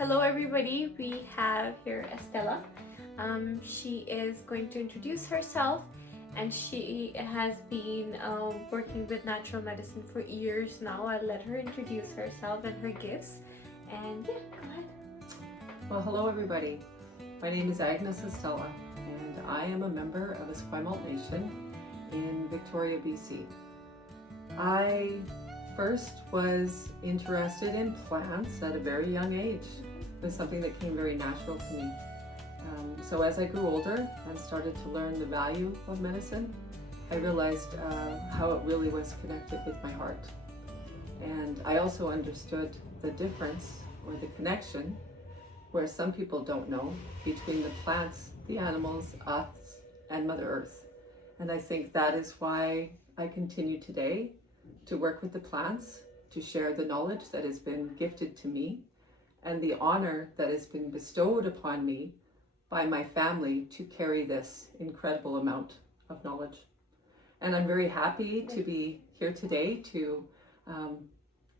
Hello everybody, we have here Estella. She is going to introduce herself, and she has been working with natural medicine for years now. I'll let her introduce herself and her gifts, and yeah, go ahead. Well, hello everybody. My name is Agnes Estella, and I am a member of Esquimalt Nation in Victoria, BC. I first was interested in plants at a very young age. It was something that came very natural to me. So as I grew older and started to learn the value of medicine, I realized how it really was connected with my heart. And I also understood the difference or the connection, where some people don't know, between the plants, the animals, us, and Mother Earth. And I think that is why I continue today to work with the plants, to share the knowledge that has been gifted to me, and the honor that has been bestowed upon me by my family to carry this incredible amount of knowledge. And I'm very happy to be here today to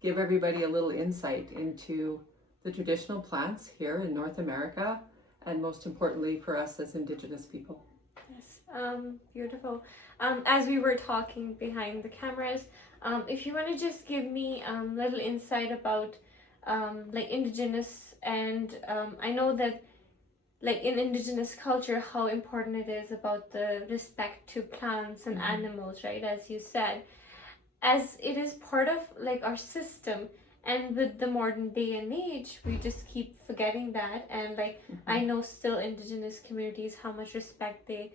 give everybody a little insight into the traditional plants here in North America, and most importantly for us as Indigenous people. Yes, beautiful. As we were talking behind the cameras, if you want to just give me a little insight about like Indigenous, and I know that like in Indigenous culture how important it is about the respect to plants and animals, right, as you said, as it is part of like our system. And with the modern day and age, we just keep forgetting that. And like I know still Indigenous communities, how much respect they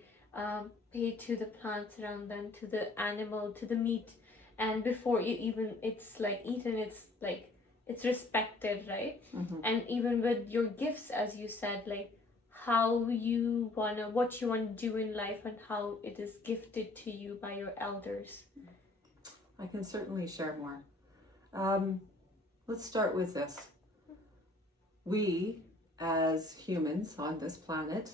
pay to the plants around them, to the animal, to the meat. And before even it's like eaten, it's like it's respected, right? And even with your gifts, as you said, like how you wanna, what you want to do in life, and how it is gifted to you by your elders. I can certainly share more. Let's start with this. We, as humans on this planet,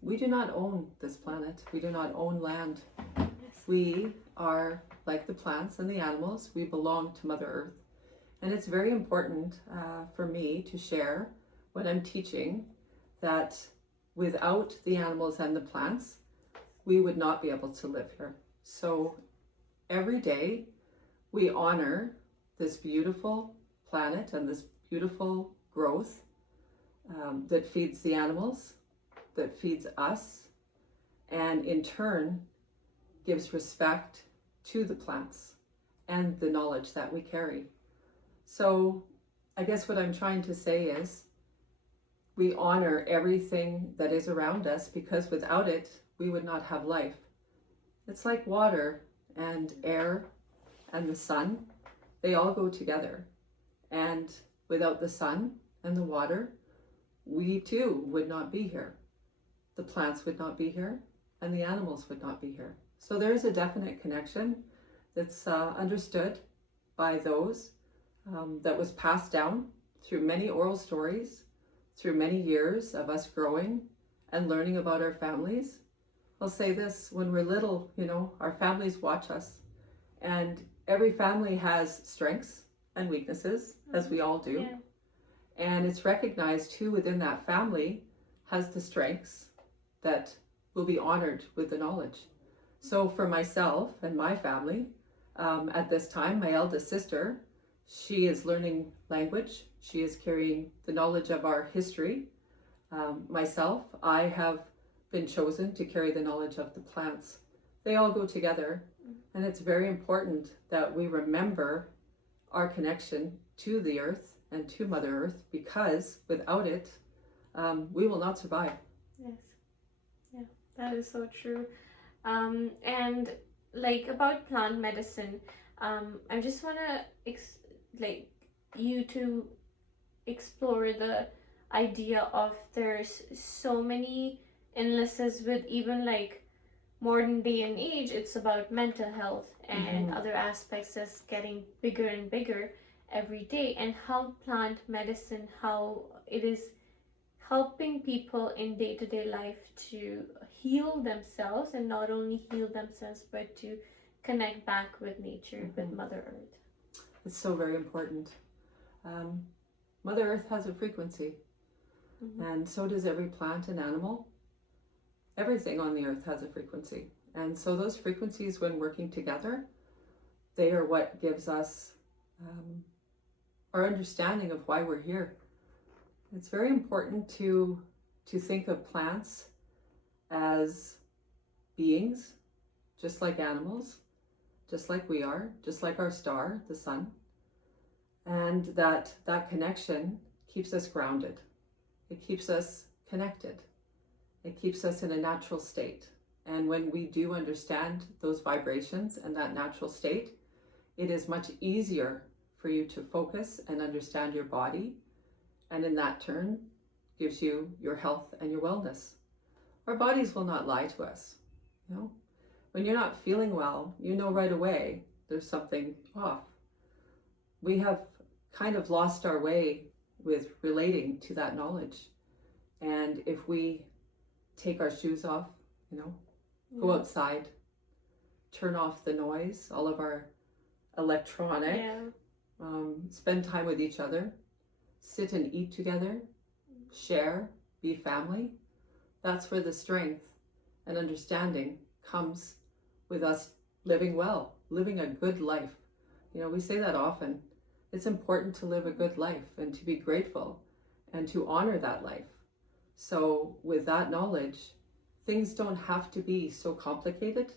we do not own this planet. We do not own land. Yes. We are like the plants and the animals. We belong to Mother Earth. And it's very important for me to share when I'm teaching that without the animals and the plants, we would not be able to live here. So every day we honor this beautiful planet and this beautiful growth that feeds the animals, that feeds us, and in turn gives respect to the plants and the knowledge that we carry. So I guess what I'm trying to say is we honor everything that is around us, because without it we would not have life. It's like water and air and the sun. They all go together, and without the sun and the water, we too would not be here. The plants would not be here, and the animals would not be here. So there is a definite connection that's understood by those, that was passed down through many oral stories, through many years of us growing and learning about our families. I'll say this, when we're little, our families watch us, and every family has strengths and weaknesses, as we all do. Yeah. And it's recognized who within that family has the strengths that will be honored with the knowledge. So for myself and my family, at this time, my eldest sister, she is learning language. She is carrying the knowledge of our history. Myself, I have been chosen to carry the knowledge of the plants. They all go together. And it's very important that we remember our connection to the earth and to Mother Earth, because without it, we will not survive. Yes. Yeah, that is so true. And like about plant medicine, I just want to like you to explore the idea of there's so many illnesses with even like modern day and age. It's about mental health and other aspects that's getting bigger and bigger every day, and how plant medicine, how it is helping people in day-to-day life to heal themselves, and not only heal themselves but to connect back with nature, with Mother Earth. It's so very important. Mother Earth has a frequency, and so does every plant and animal. Everything on the earth has a frequency. And so those frequencies, when working together, they are what gives us our understanding of why we're here. It's very important to think of plants as beings, just like animals, just like we are, just like our star, the sun. And that connection keeps us grounded. It keeps us connected. It keeps us in a natural state. And when we do understand those vibrations and that natural state, it is much easier for you to focus and understand your body. And in that turn, gives you your health and your wellness. Our bodies will not lie to us. You know, when you're not feeling well, you know right away there's something off. We have kind of lost our way with relating to that knowledge. And if we take our shoes off, you know, go outside, turn off the noise, all of our electronic, spend time with each other, sit and eat together, share, be family. That's where the strength and understanding comes with us living well, living a good life. You know, we say that often. It's important to live a good life and to be grateful and to honor that life. So with that knowledge, things don't have to be so complicated.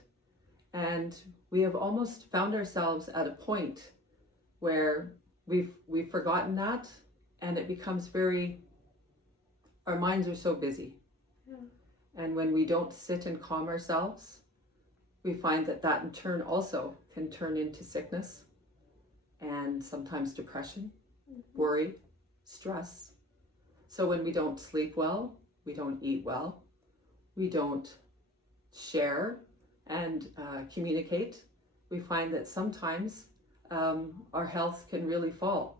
And we have almost found ourselves at a point where we've forgotten that, and it becomes our minds are so busy. And when we don't sit and calm ourselves, we find that in turn also can turn into sickness and sometimes depression, worry, stress. So when we don't sleep well, we don't eat well, we don't share and communicate, we find that sometimes our health can really fall.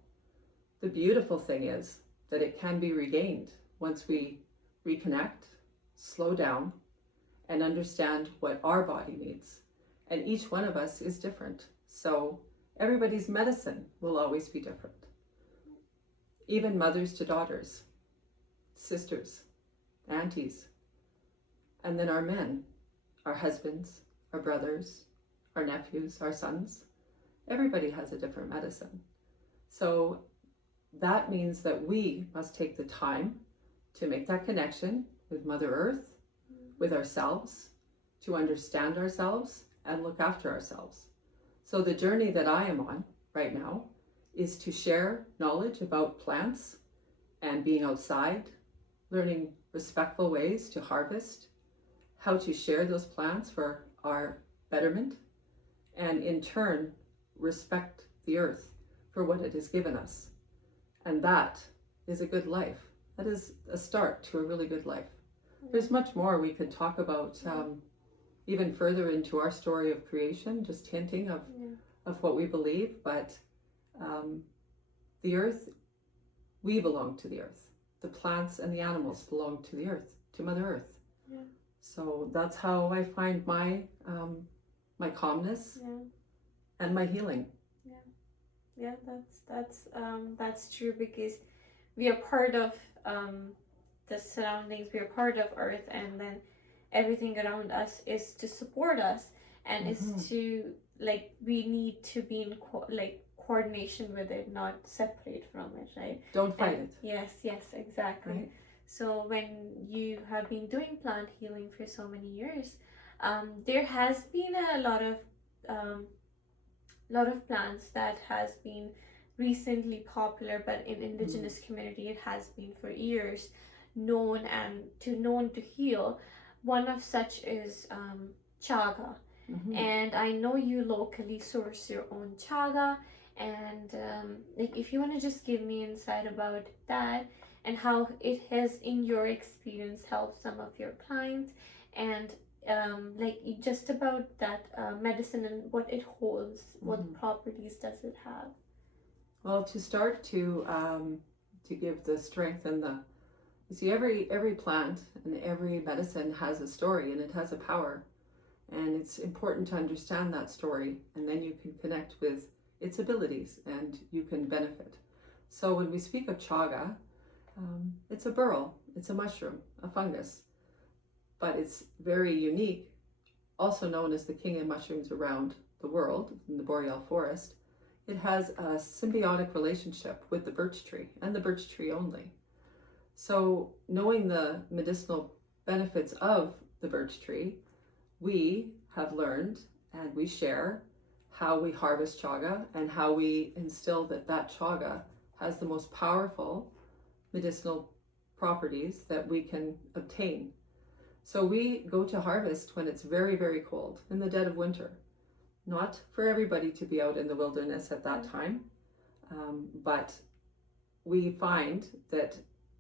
The beautiful thing is that it can be regained once we reconnect, slow down, and understand what our body needs. And each one of us is different. So everybody's medicine will always be different. Even mothers to daughters, sisters, aunties, and then our men, our husbands, our brothers, our nephews, our sons. Everybody has a different medicine. So that means that we must take the time to make that connection with Mother Earth, with ourselves, to understand ourselves and look after ourselves. So the journey that I am on right now is to share knowledge about plants and being outside, learning respectful ways to harvest, how to share those plants for our betterment, and in turn, respect the earth for what it has given us. And that is a good life. That is a start to a really good life. There's much more we could talk about even further into our story of creation, just hinting of what we believe, but the earth, we belong to the earth. The plants and the animals belong to the earth, to Mother Earth. Yeah. So that's how I find my my calmness and my healing. Yeah, that's true, because we are part of the surroundings, we are part of Earth, and then everything around us is to support us, and is to, like, we need to be in coordination with it, not separate from it, right? Don't fight it. Yes, exactly. Right. So when you have been doing plant healing for so many years, there has been a lot of plants that has been recently popular, but in Indigenous community it has been for years known to heal. One of such is chaga, and I know you locally source your own chaga, and if you want to just give me insight about that and how it has, in your experience, helped some of your clients, and just about that medicine and what it holds, what properties does it have? Well, to start to give the strength and you see, every plant and every medicine has a story, and it has a power, and it's important to understand that story, and then you can connect with its abilities and you can benefit. So when we speak of chaga, it's a burl, it's a mushroom, a fungus, but it's very unique, also known as the king of mushrooms around the world in the boreal forest. It has a symbiotic relationship with the birch tree and the birch tree only. So knowing the medicinal benefits of the birch tree, we have learned and we share how we harvest chaga and how we instill that chaga has the most powerful medicinal properties that we can obtain. So we go to harvest when it's very, very cold in the dead of winter. Not for everybody to be out in the wilderness at that time, but we find that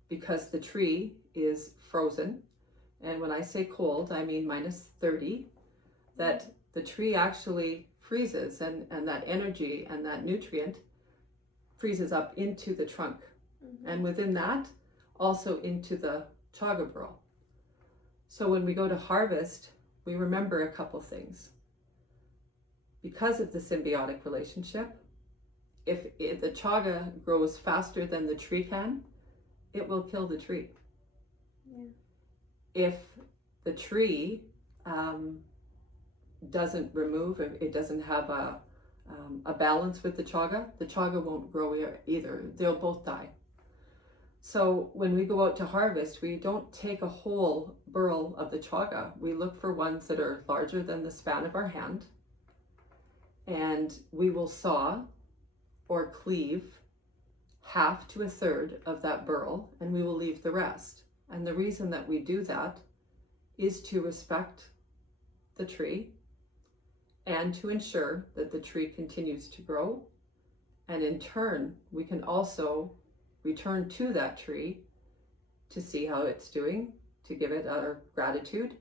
because the tree is frozen, and when I say cold, I mean -30, that the tree actually freezes and that energy and that nutrient freezes up into the trunk. And within that, also into the chaga burl. So when we go to harvest, we remember a couple things. Because of the symbiotic relationship, if the chaga grows faster than the tree can, it will kill the tree. Yeah. If the tree doesn't remove, if it doesn't have a balance with the chaga won't grow either. They'll both die. So when we go out to harvest, we don't take a whole burl of the chaga. We look for ones that are larger than the span of our hand, and we will saw or cleave half to a third of that burl, and we will leave the rest. And the reason that we do that is to respect the tree and to ensure that the tree continues to grow. And in turn, we can also return to that tree to see how it's doing, to give it our gratitude,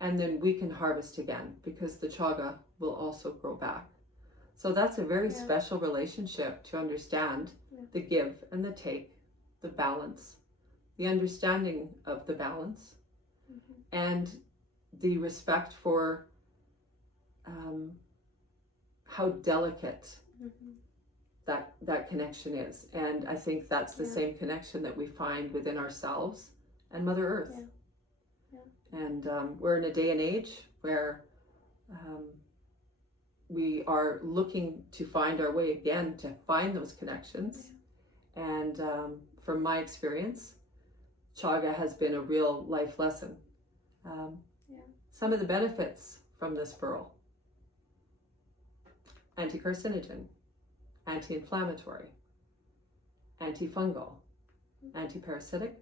and then we can harvest again because the chaga will also grow back. So that's a very special relationship to understand the give and the take, the balance, the understanding of the balance, and the respect for how delicate that connection is. And I think that's the same connection that we find within ourselves and Mother Earth. And we're in a day and age where we are looking to find our way again, to find those connections. And from my experience, chaga has been a real life lesson. Some of the benefits from this burl: anti-carcinogen, anti-inflammatory, antifungal, anti-parasitic,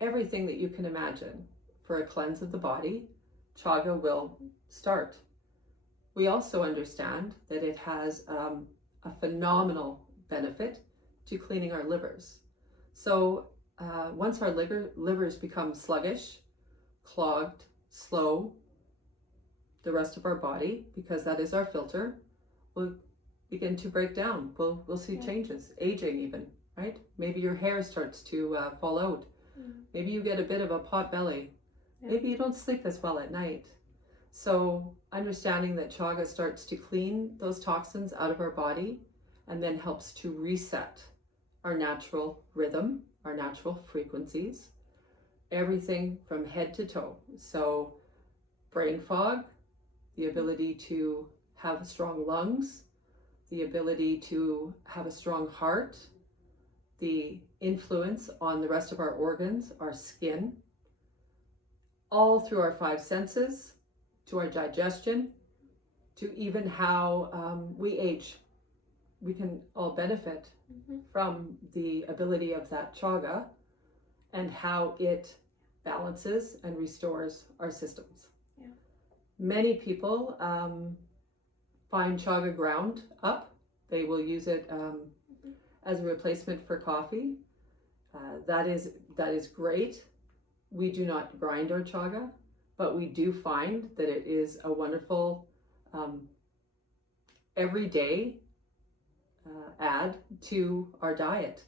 everything that you can imagine for a cleanse of the body, chaga will start. We also understand that it has a phenomenal benefit to cleaning our livers. So once our livers become sluggish, clogged, slow, the rest of our body, because that is our filter, will begin to break down. We'll see changes, aging even, right? Maybe your hair starts to fall out. Maybe you get a bit of a pot belly. Maybe you don't sleep as well at night. So understanding that chaga starts to clean those toxins out of our body and then helps to reset our natural rhythm, our natural frequencies, everything from head to toe. So brain fog, the ability to have strong lungs, the ability to have a strong heart, the influence on the rest of our organs, our skin, all through our five senses, to our digestion, to even how we age. We can all benefit from the ability of that chaga and how it balances and restores our systems. Many people find chaga ground up. They will use it as a replacement for coffee. That is great. We do not grind our chaga, but we do find that it is a wonderful everyday add to our diet,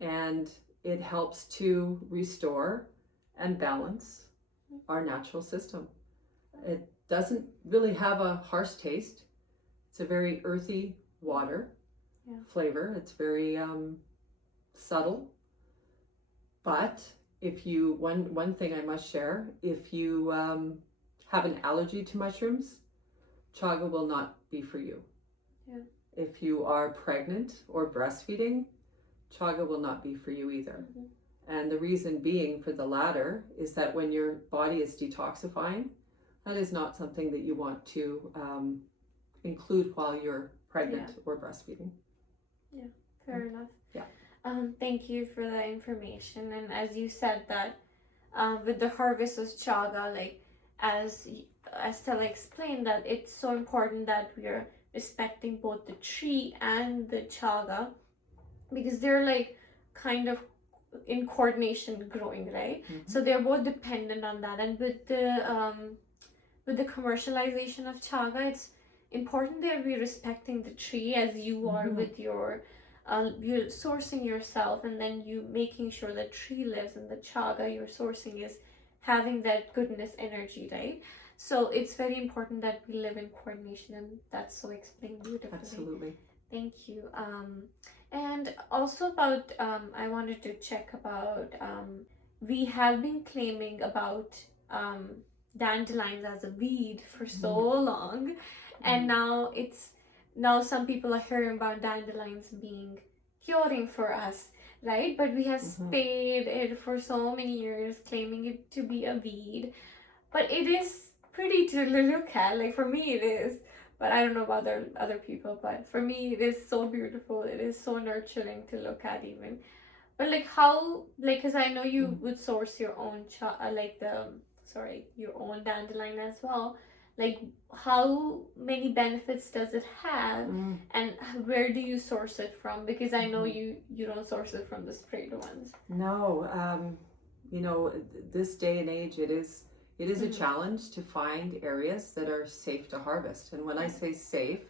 and it helps to restore and balance our natural system. It doesn't really have a harsh taste. It's a very earthy water, flavor. It's very subtle. But if you, one thing I must share, if you have an allergy to mushrooms, chaga will not be for you. Yeah. If you are pregnant or breastfeeding, chaga will not be for you either. And the reason being for the latter is that when your body is detoxifying, that is not something that you want to include while you're pregnant or breastfeeding. Yeah, fair enough. Yeah. Thank you for that information. And as you said that with the harvest of chaga, like as Estella explained, that it's so important that we are respecting both the tree and the chaga, because they're like kind of in coordination growing, right? So they're both dependent on that. And with the commercialization of chaga, it's important that we're respecting the tree as you are with your you're sourcing yourself, and then you making sure that tree lives, and the chaga you're sourcing is having that goodness energy, right? So it's very important that we live in coordination, and that's so explained beautifully. Absolutely. Thank you. And also about I wanted to check about we have been claiming about dandelions as a weed for so long, and now some people are hearing about dandelions being curing for us, right? But we have spayed it for so many years, claiming it to be a weed, but it is pretty to look at. Like for me it is, but I don't know about other people, but for me it is so beautiful. It is so nurturing to look at even. But like how, like, because I know you would source your own your own dandelion as well. Like how many benefits does it have, and where do you source it from? Because I know you don't source it from the sprayed ones. No, you know, this day and age, it is a challenge to find areas that are safe to harvest. And when I say safe,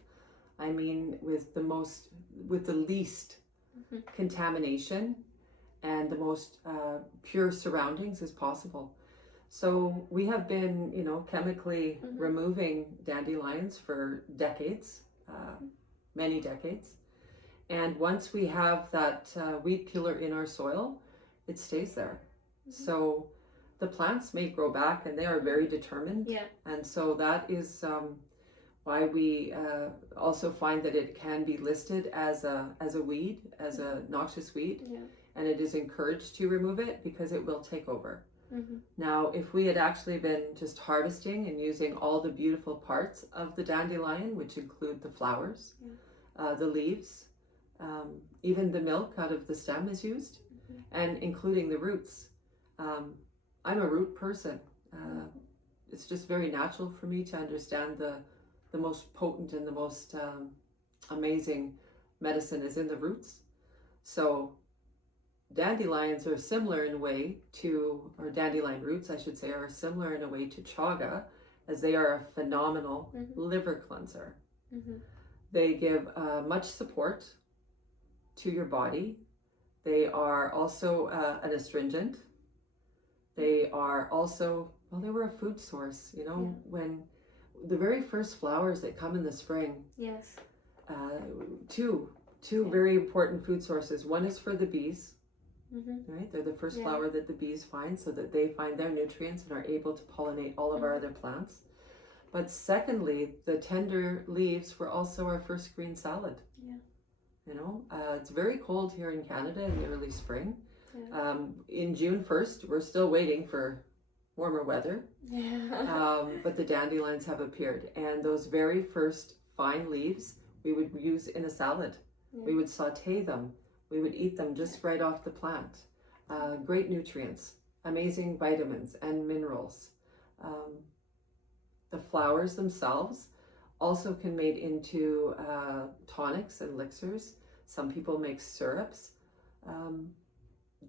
I mean with the least contamination and the most pure surroundings as possible. So we have been, you know, chemically removing dandelions for decades, many decades. And once we have that weed killer in our soil, it stays there. So the plants may grow back, and they are very determined. Yeah. And so that is why we also find that it can be listed as a weed, as a noxious weed. Yeah. And it is encouraged to remove it because it will take over. Now, if we had actually been just harvesting and using all the beautiful parts of the dandelion, which include the flowers, the leaves, even the milk out of the stem is used, and including the roots. I'm a root person. It's just very natural for me to understand the most potent and the most amazing medicine is in the roots. So dandelions are similar in a way to, or dandelion roots, I should say, are similar in a way to chaga, as they are a phenomenal liver cleanser. They give much support to your body. They are also an astringent. They are also, well, they were a food source, you know, when the very first flowers that come in the spring. Yes. Two very important food sources. One is for the bees. Right? They're the first flower that the bees find, so that they find their nutrients and are able to pollinate all of our other plants. But secondly, the tender leaves were also our first green salad. Yeah. You know, it's very cold here in Canada in the early spring. Yeah. In June 1st, we're still waiting for warmer weather. Yeah. But the dandelions have appeared, and those very first fine leaves we would use in a salad. Yeah. We would saute them. We would eat them just right off the plant. Great nutrients, amazing vitamins and minerals. The flowers themselves also can be made into tonics and elixirs. Some people make syrups.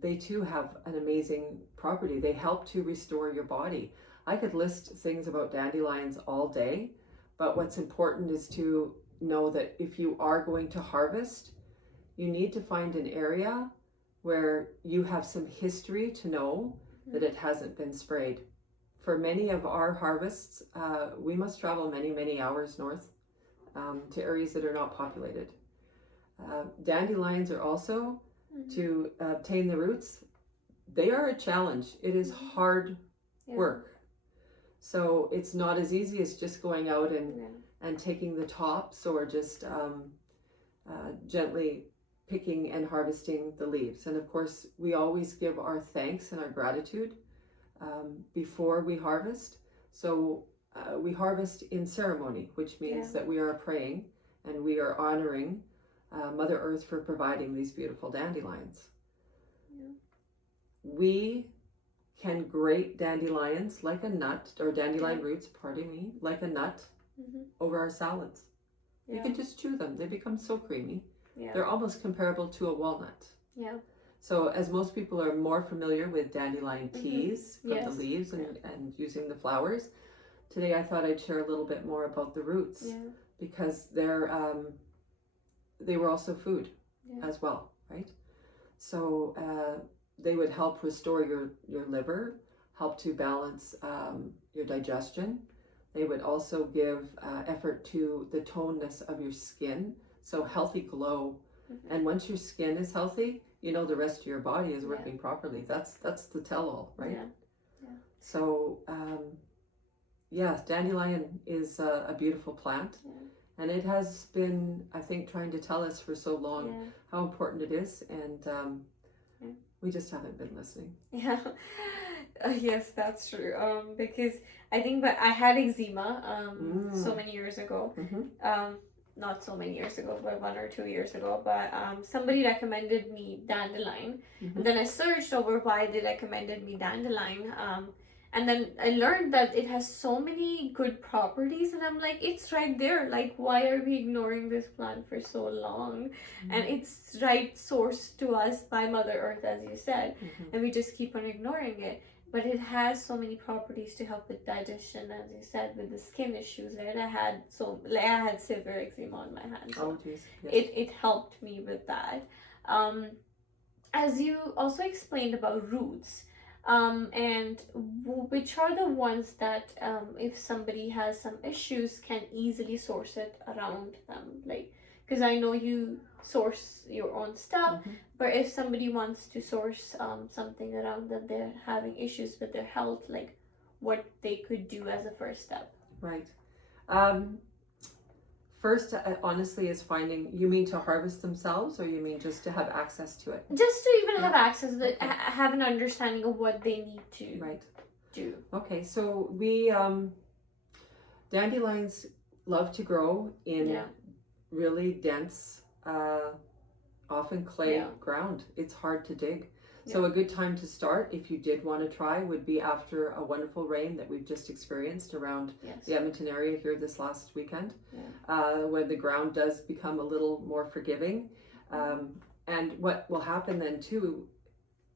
They too have an amazing property. They help to restore your body. I could list things about dandelions all day, but what's important is to know that if you are going to harvest, you need to find an area where you have some history to know that it hasn't been sprayed. For many of our harvests, we must travel many, many hours north to areas that are not populated. Dandelions are also, Mhm. to obtain the roots, they are a challenge. It is Mhm. hard Yeah. work. So it's not as easy as just going out Yeah. and taking the tops, or just gently picking and harvesting the leaves. And of course, we always give our thanks and our gratitude before we harvest. So we harvest in ceremony, which means Yeah. that we are praying and we are honoring Mother Earth for providing these beautiful dandelions. Yeah. We can grate dandelions like a nut, or dandelion Yeah. roots, pardon me, like a nut Mhm. over our salads. You Yeah. can just chew them. They become so creamy. Yeah. They're almost comparable to a walnut. Yeah. So as most people are more familiar with dandelion teas from Yes. the leaves and using the flowers, today I thought I'd share a little bit more about the roots, Yeah. because they were also food Yeah. as well, right? So they would help restore your liver, help to balance your digestion. They would also give effort to the toneness of your skin, so healthy glow. Mhm. And once your skin is healthy, you know the rest of your body is working properly. That's the tell-all, right? Yeah. Yeah. So yeah, dandelion is a beautiful plant. Yeah. And it has been, I think, trying to tell us for so long Yeah. how important it is, and Yeah. we just haven't been listening. Yeah. Yes, that's true. Because I think, but I had eczema so many years ago. Mm-hmm. Not so many years ago, but 1 or 2 years ago. But somebody recommended me dandelion. Mm-hmm. And then I searched over why they recommended me dandelion. And then I learned that it has so many good properties, and I'm like, it's right there. Like, why are we ignoring this plant for so long? Mm-hmm. And it's right sourced to us by Mother Earth, as you said, Mm-hmm. and we just keep on ignoring it. But it has so many properties to help with digestion, as you said, with the skin issues, right? I had severe eczema on my hands. Oh, geez. Yes. It helped me with that. As you also explained about roots, and which are the ones that, if somebody has some issues, can easily source it around them, like, because I know you source your own stuff, Mm-hmm. but if somebody wants to source something around them, they're having issues with their health, like what they could do as a first step. Right. First, honestly, is finding. You mean to harvest themselves, or you mean just to have access to it? Just to even have access, that have an understanding of what they need to do. Okay, so we dandelions love to grow in really dense, often clay ground. It's hard to dig. So a good time to start, if you did want to try, would be after a wonderful rain that we've just experienced around the Edmonton area here this last weekend, where the ground does become a little more forgiving. And what will happen then two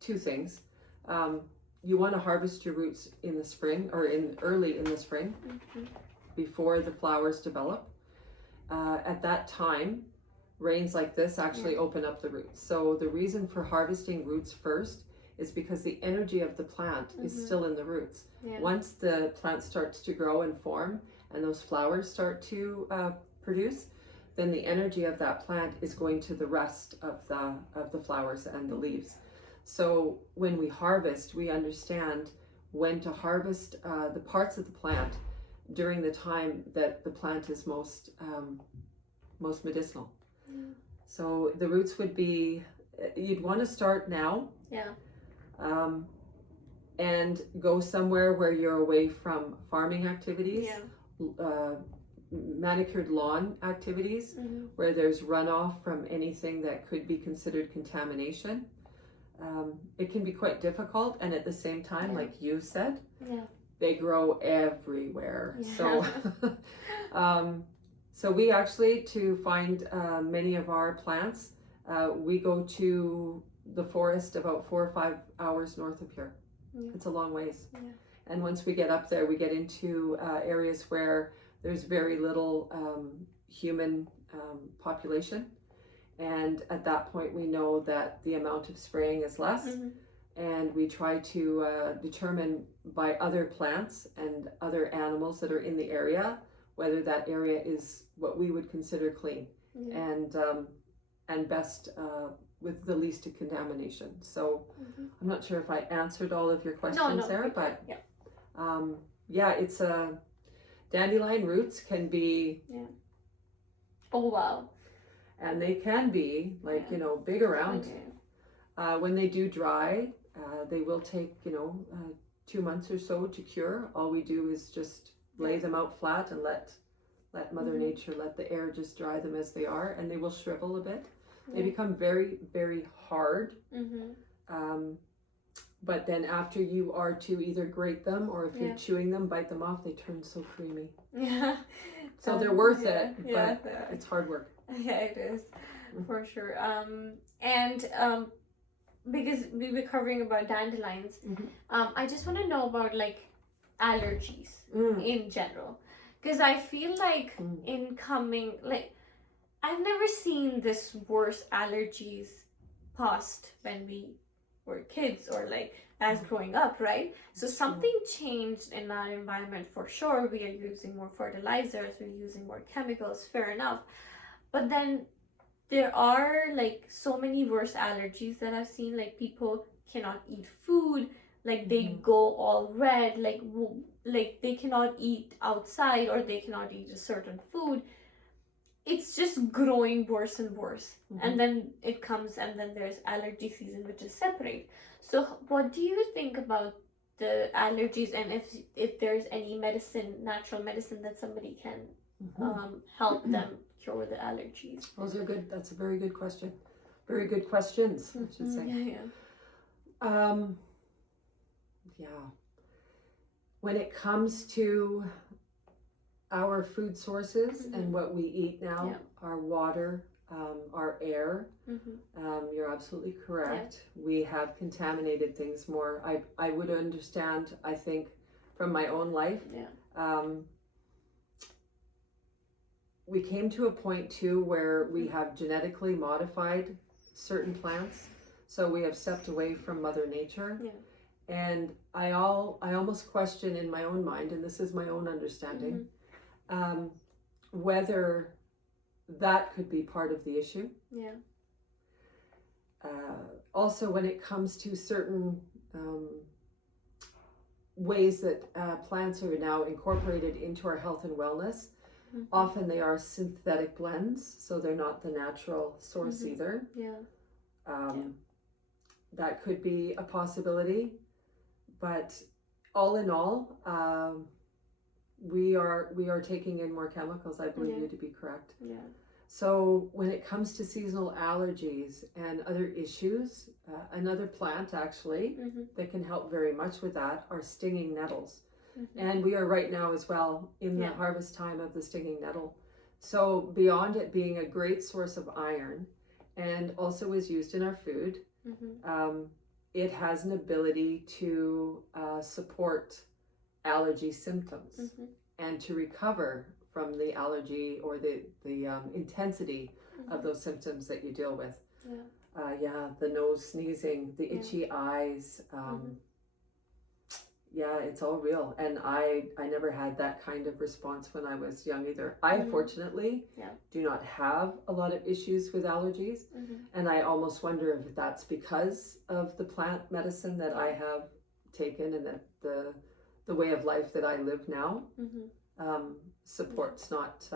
things. You want to harvest your roots in the spring, or early in the spring, before the flowers develop. At that time, rains like this actually open up the roots. So the reason for harvesting roots first is because the energy of the plant is still in the roots. Once the plant starts to grow and form, and those flowers start to produce, then the energy of that plant is going to the rest of the flowers and the leaves. So when we harvest, we understand when to harvest the parts of the plant during the time that the plant is most medicinal. So the roots would be, you'd want to start now. And go somewhere where you're away from farming activities, manicured lawn activities, where there's runoff from anything that could be considered contamination. It can be quite difficult, and at the same time, like you said, they grow everywhere. So so we actually, to find many of our plants, we go to the forest about 4 or 5 hours north of here. It's a long ways. And once we get up there, we get into areas where there's very little human population. And at that point, we know that the amount of spraying is less. And we try to determine by other plants and other animals that are in the area whether that area is what we would consider clean. And and best with the least contamination. So I'm not sure if I answered all of your questions there, but yeah, it's a dandelion roots can be oh wow, and they can be like big around. When they do dry, they will take 2 months or so to cure. All we do is just lay them out flat and let Mother Nature, let the air just dry them as they are, and they will shrivel a bit. They become very, very hard. But then after you are to either grate them or if you're chewing them, bite them off, they turn so creamy. So they're worth it, but it's hard work. Yeah, it is, for sure. Because we were covering about dandelions, I just want to know about like allergies in general. Because I feel like I've never seen this worse allergies past when we were kids or like as growing up, right? So something changed in our environment for sure. We are using more fertilizers, we're using more chemicals, fair enough. But then there are like so many worse allergies that I've seen, like people cannot eat food, like they go all red, like they cannot eat outside or they cannot eat a certain food. It's just growing worse and worse. And then it comes, and then there's allergy season, which is separate. So what do you think about the allergies, and if there's any natural medicine that somebody can help them cure the allergies? Those are good. That's a very good question. Very good questions, I should say. When it comes to our food sources and what we eat now, our water, our air, you're absolutely correct. We have contaminated things more. I would understand, I think, from my own life. We came to a point too where we have genetically modified certain plants, so we have stepped away from Mother Nature. And I almost question in my own mind, and this is my own understanding, whether that could be part of the issue. Also, when it comes to certain ways that plants are now incorporated into our health and wellness, often they are synthetic blends, so they're not the natural source either. That could be a possibility, but all in all, we are taking in more chemicals. I believe you to be correct. So when it comes to seasonal allergies and other issues, another plant actually that can help very much with that are stinging nettles. And we are right now as well in the harvest time of the stinging nettle. So beyond it being a great source of iron and also is used in our food, it has an ability to support allergy symptoms and to recover from the allergy or the intensity of those symptoms that you deal with. The nose sneezing, the itchy eyes, it's all real. And I never had that kind of response when I was young either. I fortunately do not have a lot of issues with allergies, and I almost wonder if that's because of the plant medicine that I have taken and that the way of life that I live now supports not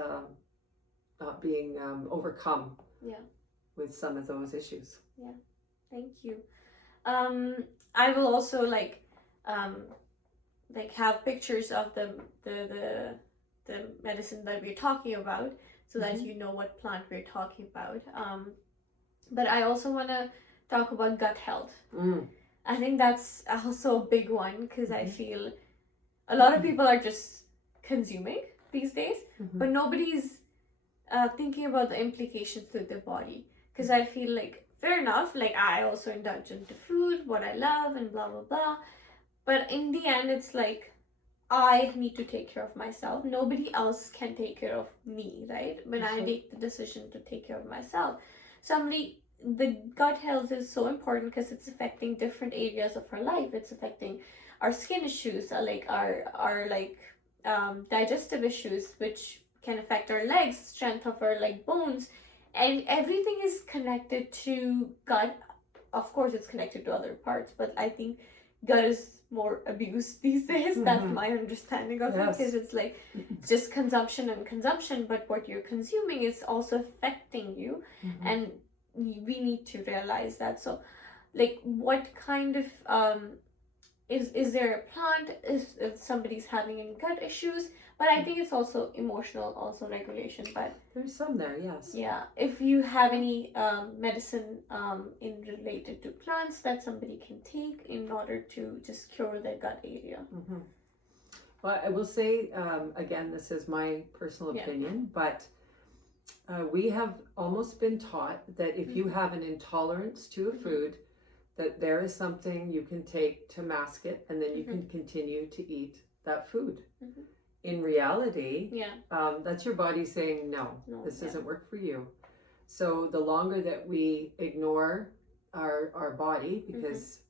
being overcome with some of those issues. Thank you. I will also have pictures of the medicine that we're talking about, so that you know what plant we're talking about. But I also want to talk about gut health. I think that's also a big one, because I feel a lot of people are just consuming these days, but nobody's thinking about the implications to their body. Because I feel like, fair enough, like I also indulge into food, what I love, and blah blah blah. But in the end, it's like I need to take care of myself. Nobody else can take care of me, right? When I make the decision to take care of myself. So I'm like, the gut health is so important because it's affecting different areas of our life. It's affecting our skin issues, like our digestive issues, which can affect our legs, strength of our bones, and everything is connected to gut. Of course, it's connected to other parts, but I think gut is more abused these days. That's my understanding of it, because it's like just consumption and consumption, but what you're consuming is also affecting you, and we need to realize that. So, like, what kind of is there a plant if somebody's having any gut issues? But I think it's also emotional, also regulation. But there's some there, yes. Yeah, if you have any medicine in related to plants that somebody can take in order to just cure their gut area. Well, I will say again, this is my personal opinion, but we have almost been taught that if you have an intolerance to a food, that there is something you can take to mask it, and then you can continue to eat that food. In reality, that's your body saying, no, this doesn't work for you. So the longer that we ignore our body, because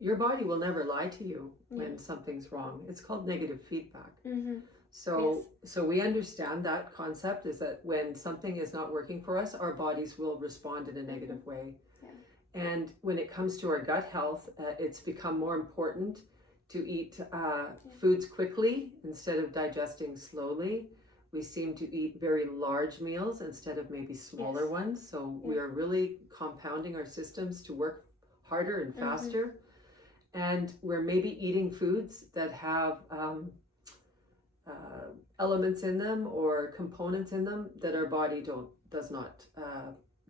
your body will never lie to you when something's wrong. It's called negative feedback. So we understand that concept is that when something is not working for us, our bodies will respond in a negative way. And when it comes to our gut health, it's become more important to eat foods quickly instead of digesting slowly. We seem to eat very large meals instead of maybe smaller ones. So we are really compounding our systems to work harder and faster. And we're maybe eating foods that have elements in them or components in them that our body does not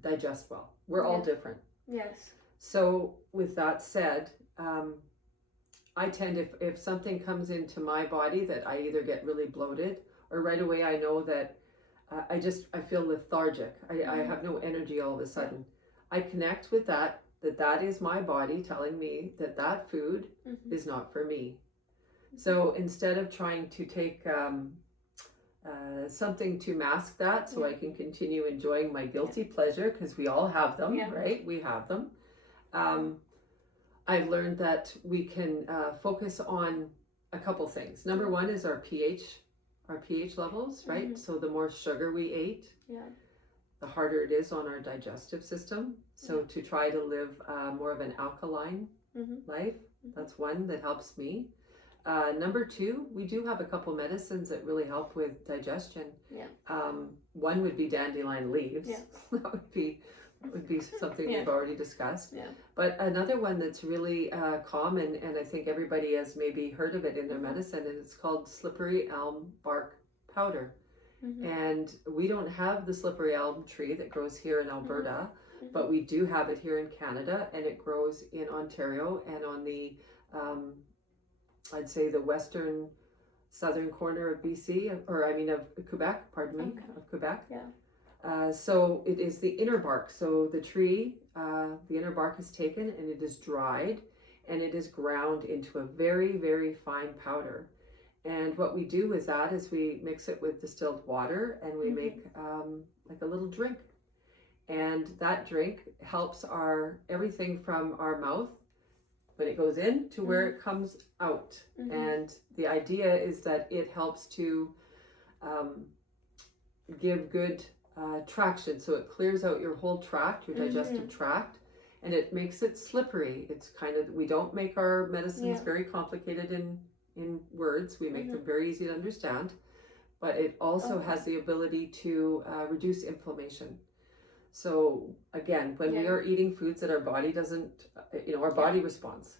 digest well. We're all different. Yes. So with that said, I tend, if something comes into my body that I either get really bloated, or right away I know that I feel lethargic. I have no energy all of a sudden. I connect with that is my body telling me that food is not for me. So instead of trying to take something to mask that so I can continue enjoying my guilty pleasure, because we all have them, right? We have them. I've learned that we can focus on a couple things. Number one is our pH levels, right? So the more sugar we ate, the harder it is on our digestive system. So to try to live more of an alkaline life, that's one that helps me. Number two, we do have a couple medicines that really help with digestion. One would be dandelion leaves. That would be something we've already discussed. But another one that's really common, and I think everybody has maybe heard of it in their medicine, and it's called slippery elm bark powder. And we don't have the slippery elm tree that grows here in Alberta, but we do have it here in Canada, and it grows in Ontario and on the I'd say the southern corner of BC, of Quebec, of Quebec. So it is the inner bark. So the tree, the inner bark is taken and it is dried and it is ground into a very, very fine powder. And what we do with that is we mix it with distilled water and we make like a little drink. And that drink helps everything from our mouth when it goes in to where it comes out. And the idea is that it helps to give good traction. So it clears out your whole tract, your digestive tract, and it makes it slippery. It's we don't make our medicines very complicated in words. We make them very easy to understand, but it also has the ability to reduce inflammation. So again, when we are eating foods that our body doesn't, our body responds.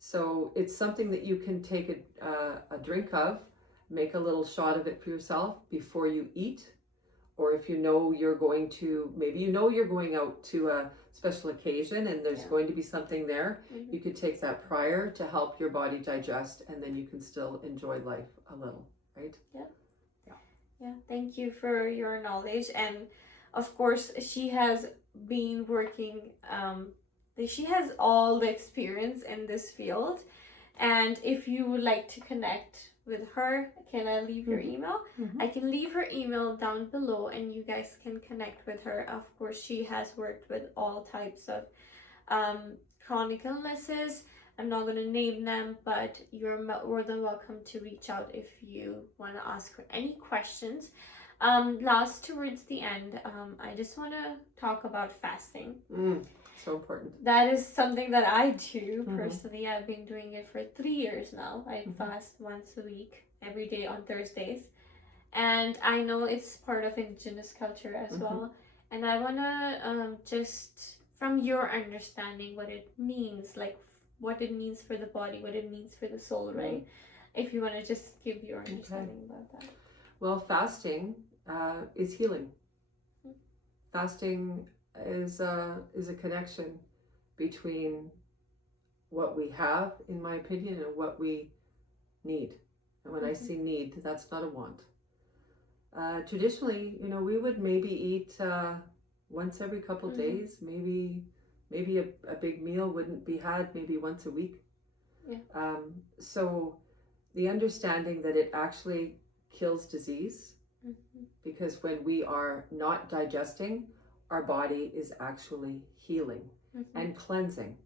So it's something that you can take a drink of, make a little shot of it for yourself before you eat, or if you're going out to a special occasion and there's going to be something there, you could take that prior to help your body digest, and then you can still enjoy life a little, right? Yeah, thank you for your knowledge. And of course, she has been working, she has all the experience in this field. And if you would like to connect with her, can I leave your email? I can leave her email down below and you guys can connect with her. Of course, she has worked with all types of chronic illnesses. I'm not going to name them, but you're more than welcome to reach out if you want to ask her any questions. Last towards the end, I just want to talk about fasting. So important. That is something that I do Mhm. personally. I've been doing it for 3 years now. I fast once a week, every day on Thursdays. And I know it's part of Indigenous culture as well. And I want to just, from your understanding, what it means, like what it means for the body, what it means for the soul, right? If you want to just give your understanding about that. Well, fasting is healing. Fasting is a connection between what we have, in my opinion, and what we need. And when I say need, that's not a want. Traditionally, we would maybe eat once every couple days. Maybe a big meal wouldn't be had maybe once a week. Yeah. So the understanding that it actually kills disease, because when we are not digesting, our body is actually healing and cleansing.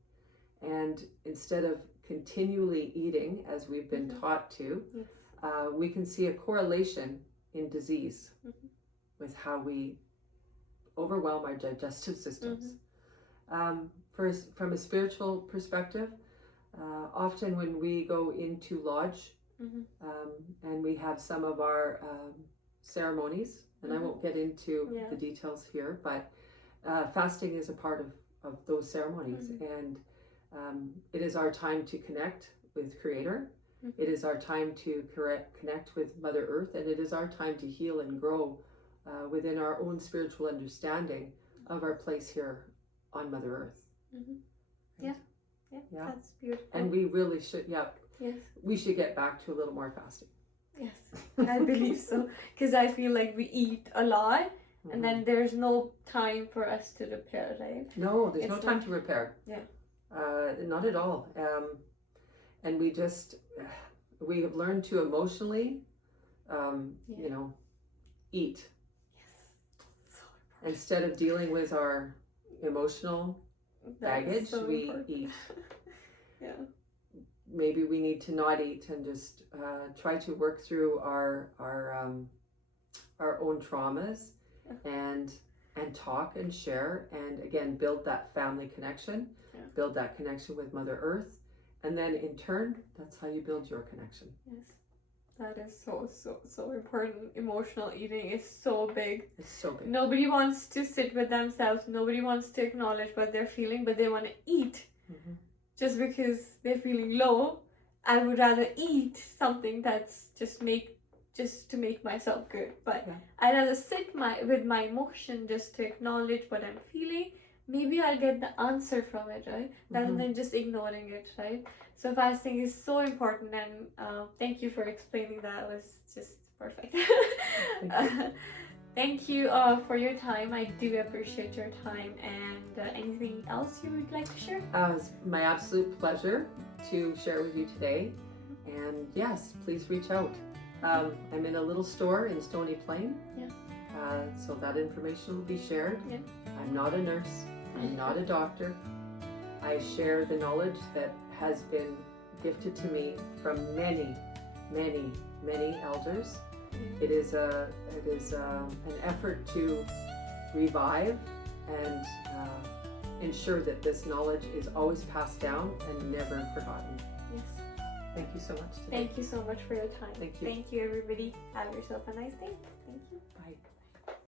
And instead of continually eating, as we've been taught to, we can see a correlation in disease with how we overwhelm our digestive systems. From a spiritual perspective, often when we go into lodge and we have some of our ceremonies, and I won't get into the details here, but fasting is a part of those ceremonies. And it is our time to connect with Creator. It is our time to connect with Mother Earth, and it is our time to heal and grow within our own spiritual understanding of our place here on Mother Earth. Right? Yeah, That's beautiful. And we really should, we should get back to a little more fasting. Yes, I believe so, because I feel like we eat a lot, and then there's no time for us to repair, right? No, there's no time to repair. Yeah. Not at all. And we have learned to emotionally, eat. Yes. So Instead of dealing with our emotional baggage, so we important. eat. Yeah. Maybe we need to not eat and just try to work through our own traumas and talk and share, and again build that family connection, build that connection with Mother Earth, and then in turn, that's how you build your connection. Yes, that is so important. Emotional eating is so big. It's so big. Nobody wants to sit with themselves. Nobody wants to acknowledge what they're feeling, but they want to eat. Just because they're feeling low. I would rather eat something that's just to make myself good. But I'd rather sit with my emotion just to acknowledge what I'm feeling. Maybe I'll get the answer from it, right? Rather than just ignoring it, right? So fasting is so important, and thank you for explaining that. It was just perfect. Thank you for your time. I do appreciate your time. And anything else you would like to share? It's my absolute pleasure to share with you today. And yes, please reach out. I'm in a little store in Stony Plain. So that information will be shared. I'm not a nurse. I'm not a doctor. I share the knowledge that has been gifted to me from many, many, many elders. It is an effort to revive and ensure that this knowledge is always passed down and never forgotten. Yes. Thank you so much today. Thank you so much for your time. Thank you. Thank you, everybody. Have yourself a nice day. Thank you.